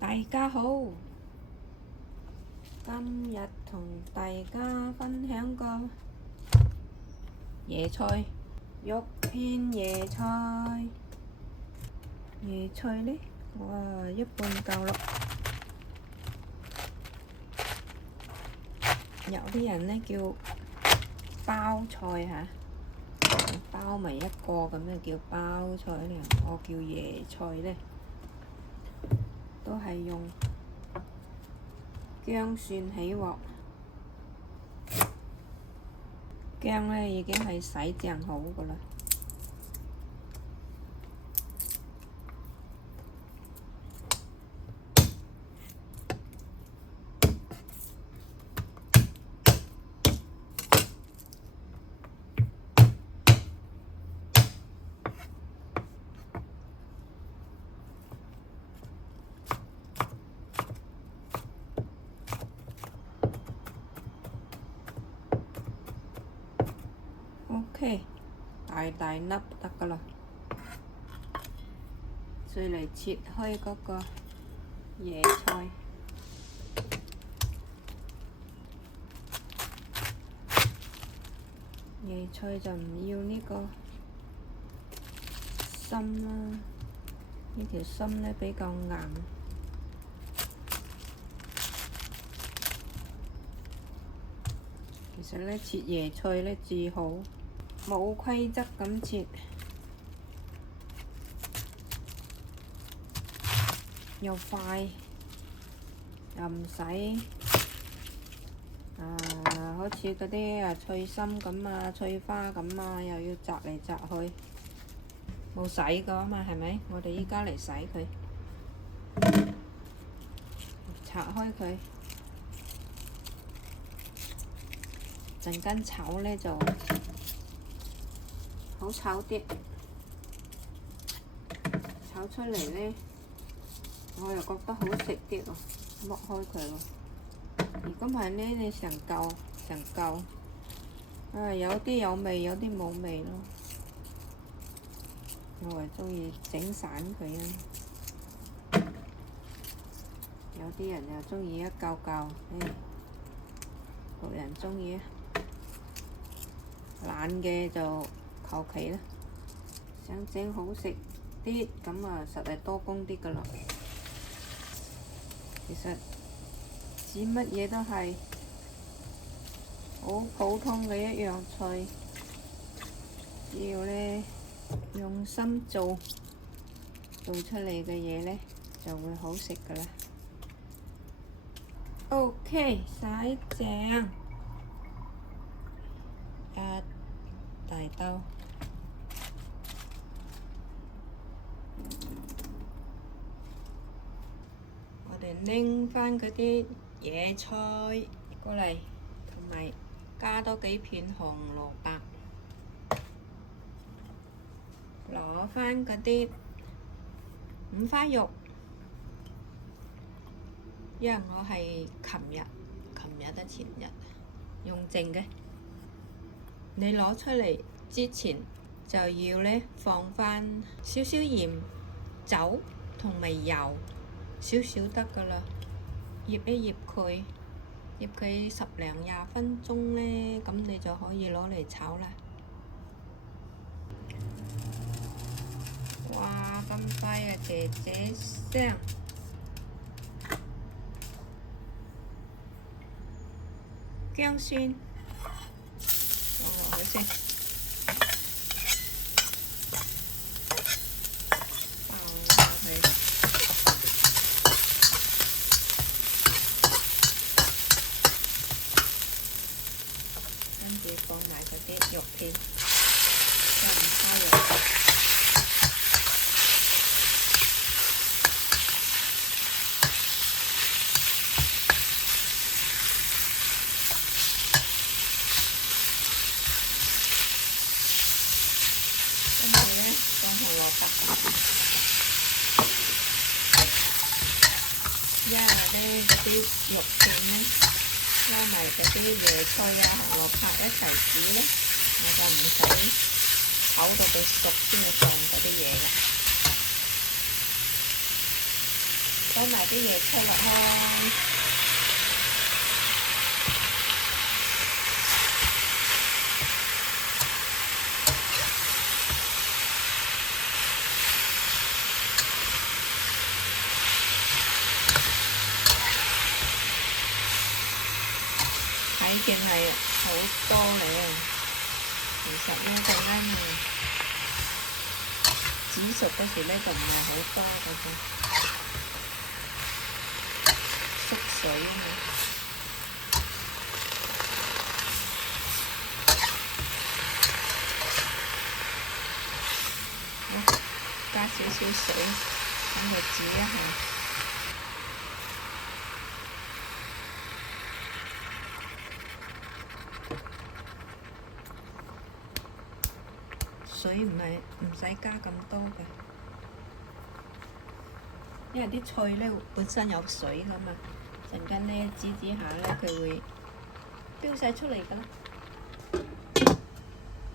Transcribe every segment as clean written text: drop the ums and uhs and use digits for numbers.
大家好，今日同大家分享個椰菜肉片椰菜。椰菜呢，哇，一半夠咯。有啲人呢叫包菜嚇，包埋一個咁就叫包菜呢。我叫椰菜呢，都係用薑蒜起鑊。薑呢已經係洗淨好噶啦。OK， 大大粒得噶啦，再嚟切開嗰個椰菜。椰菜就唔要呢個心啦，呢條心呢比較硬。其實呢，切椰菜呢至好冇規則咁切，又快又唔使好似嗰啲脆心咁啊、脆花咁啊，又要摘嚟摘去，冇洗過啊嘛，係咪？我哋依家嚟洗佢，拆開佢，陣間炒呢就好炒啲，炒出嚟呢，我又覺得好食啲喎，剝開佢喎。如果唔係呢，你成嚿，有啲有味，有啲冇味咯。我係鍾意整散佢啊，有啲人又鍾意一嚿嚿，各人鍾意啊。懶嘅就求其啦，想整好食啲咁啊，實係多工啲噶啦。其實煮乜嘢都係好普通嘅一樣菜，只要呢用心做出嚟嘅嘢呢，就會好食噶啦。OK， 洗淨一大兜。我哋拎返嗰啲野菜過嚟，同埋加多幾片紅蘿蔔，攞返嗰啲五花肉，因為我係琴日得前日用剩嘅。你攞出嚟之前就要呢放返少少鹽、酒同埋油，少少得噶啦。醃一醃佢，醃佢10零20分鐘呢，咁你就可以攞嚟炒啦。哇！咁快啊，姐姐聲！薑蒜放落去先，放落去，跟住放埋嗰啲肉片，五花肉。因為呢嗰啲肉片呢，加埋嗰啲椰菜啊、紅蘿蔔一齊煮呢，我就唔使炒到佢熟先去放嗰啲嘢啦。倒埋啲椰菜落去。睇見係好多咧，其實呢個咧煮熟嗰時咧就唔係好多嘅啫，縮水啊嘛。好，加少少水，咁就煮一下。水唔使加咁多嘅，因為啲菜咧本身有水噶嘛，陣間咧煮下咧佢會飆晒出嚟噶啦。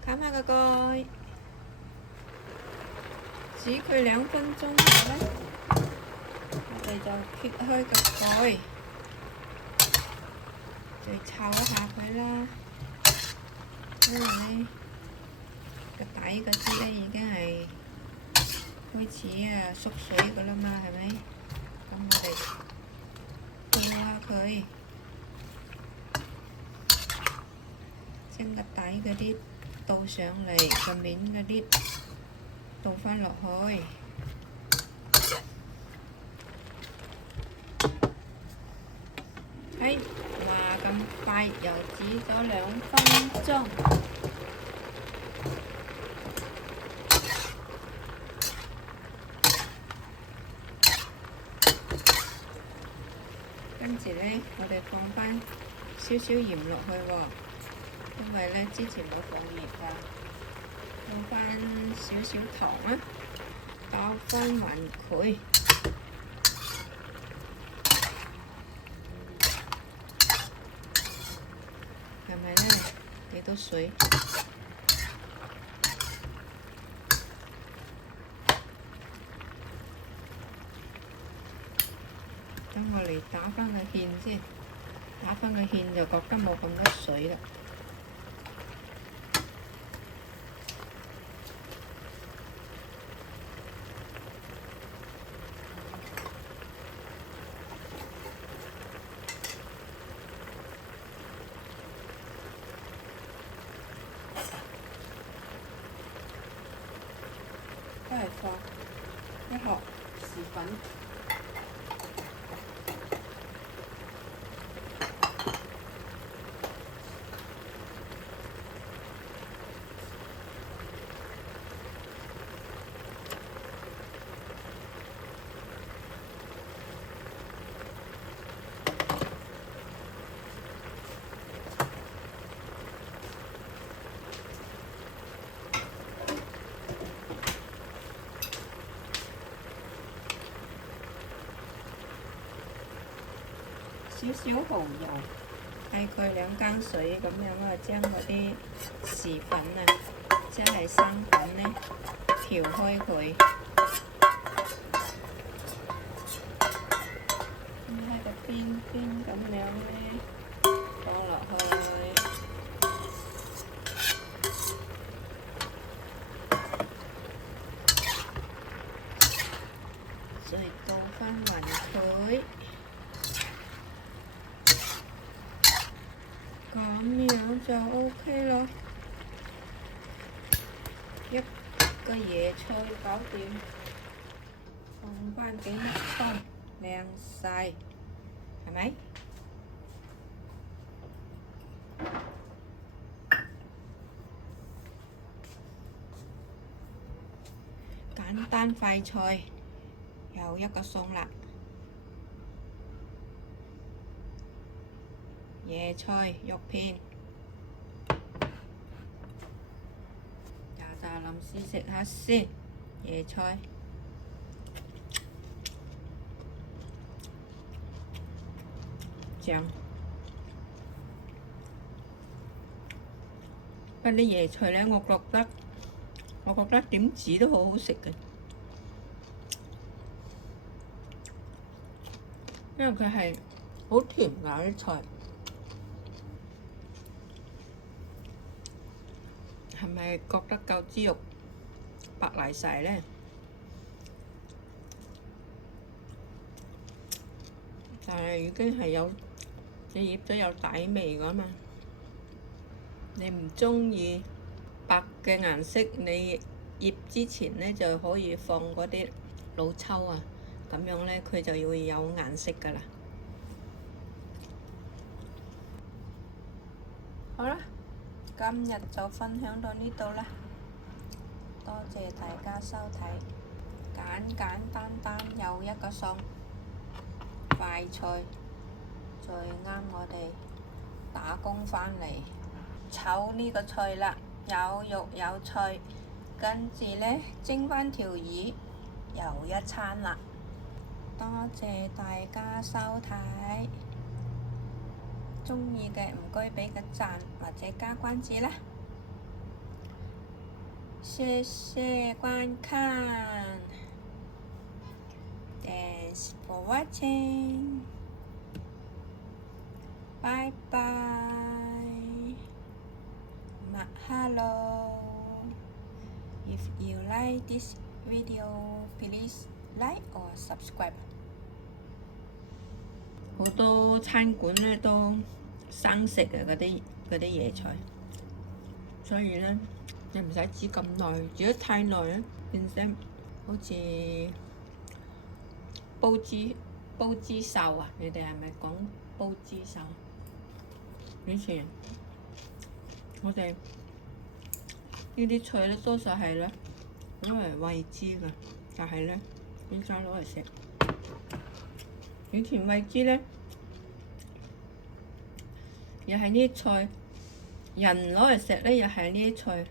冚下個蓋，煮佢2分鐘後咧，我哋就揭開個蓋，再炒一下佢啦。因為咧個底嗰啲咧已經係開始縮水噶啦嘛，係咪？咁我哋倒下佢，將個底嗰啲倒上嚟，個面嗰啲倒返落去。係，哇咁快又煮咗2分鐘。跟住咧，我哋放返少少鹽落去喎，因為咧之前冇放鹽㗎。放返少少糖啊，攪翻勻佢。係咪咧？幾多水？等我嚟打返個芡先，打返個芡就覺得冇咁多水啦。都係放1盒薯粉。少少蠔油，大概2羹水咁樣啊，將嗰啲薯粉啊，即係生粉咧，調開佢，咁喺個邊邊咁樣咧放落去，再倒返勻佢。咁樣就 OK 啦，一個椰菜搞掂，放返幾粒葱，靚晒，係咪？簡單快脆，又一個餸啦。椰菜肉片，喳臨試食下先。椰菜，正。不過啲椰菜咧，我覺得點煮都好好食嘅。因為佢係好甜㗎啲菜。係咪覺得嚿豬肉白嚟晒咧？但係已經係有你醃咗有底味㗎嘛。你唔中意白嘅顏色，你醃之前咧就可以放嗰啲老抽啊，咁樣咧佢就要有顏色㗎啦。好啦，今日就分享到呢度啦，多謝大家收睇，簡簡單單又一個餸，快脆，最啱我哋打工返嚟炒呢個菜啦，有肉有菜，跟住呢蒸返條魚，又一餐啦。多謝大家收睇，鍾意嘅唔該畀個讚或者加關注啦。謝謝觀看 ，Thanks for watching，拜拜。Mahalo. If you like this video, please like or subscribe. 好多餐館咧都生食嘅嗰啲野菜，所以咧你唔使煮咁耐，煮得太耐咧變成好似煲豬手啊！你哋係咪講煲豬手？以前我哋呢啲菜咧多數係咧攞嚟餵豬㗎，但係咧依家攞嚟食。以前餵豬咧，又係呢啲菜，人攞嚟食咧又係呢啲菜。